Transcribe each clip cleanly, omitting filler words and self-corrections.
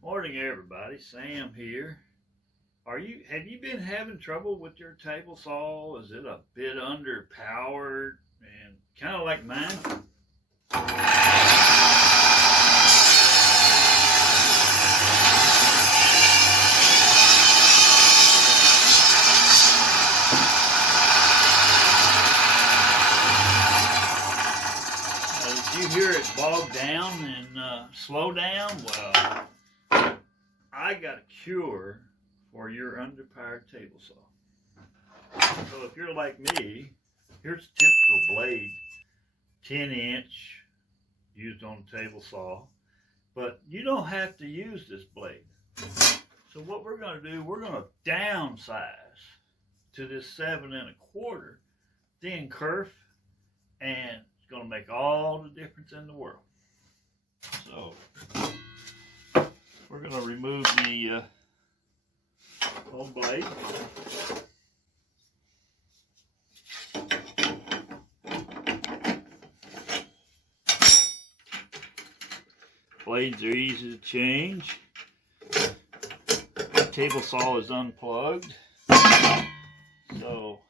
Morning, everybody. Sam here. Have you been having trouble with your table saw? Is it a bit underpowered and kind of like mine? Did you hear it bog down and slow down? Well, I got a cure for your underpowered table saw. So if you're like me, here's a typical blade, 10-inch, used on a table saw, but you don't have to use this blade. So what we're going to do, we're going to downsize to this 7 1/4, then kerf, and it's going to make all the difference in the world. So we're going to remove the old blade. Blades are easy to change. The table saw is unplugged. So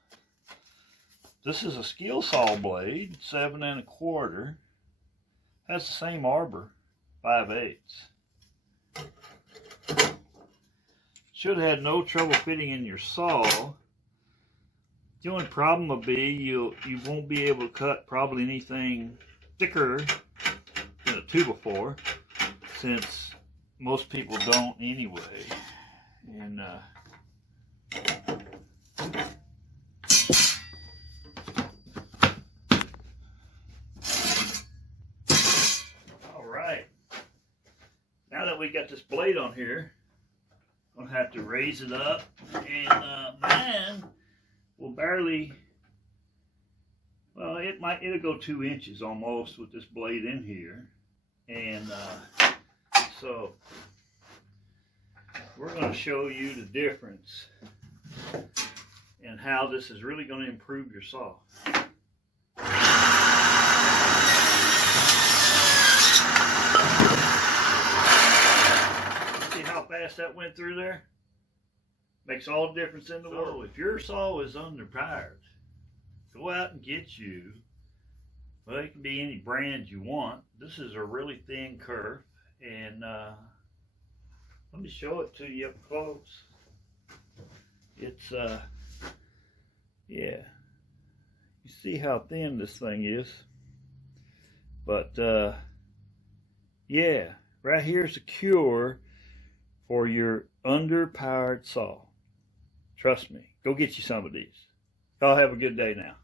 this is a skill saw blade, 7 1/4. Has the same arbor, 5/8. Should have had no trouble fitting in your saw. The only problem will be you won't be able to cut probably anything thicker than a 2x4, since most people don't anyway. And all right, now that we got this blade on here, I'm gonna have to raise it up, and mine will barely, well, it'll go 2 inches almost with this blade in here. And so we're going to show you the difference and how this is really going to improve your saw. See how fast that went through there? Makes all the difference in the world. If your saw is underpowered, go out and get you, well, it can be any brand you want. This is a really thin kerf, and let me show it to you up close. It's yeah, you see how thin this thing is, but yeah, right here's a cure for your underpowered saw. Trust me, go get you some of these. Y'all have a good day now.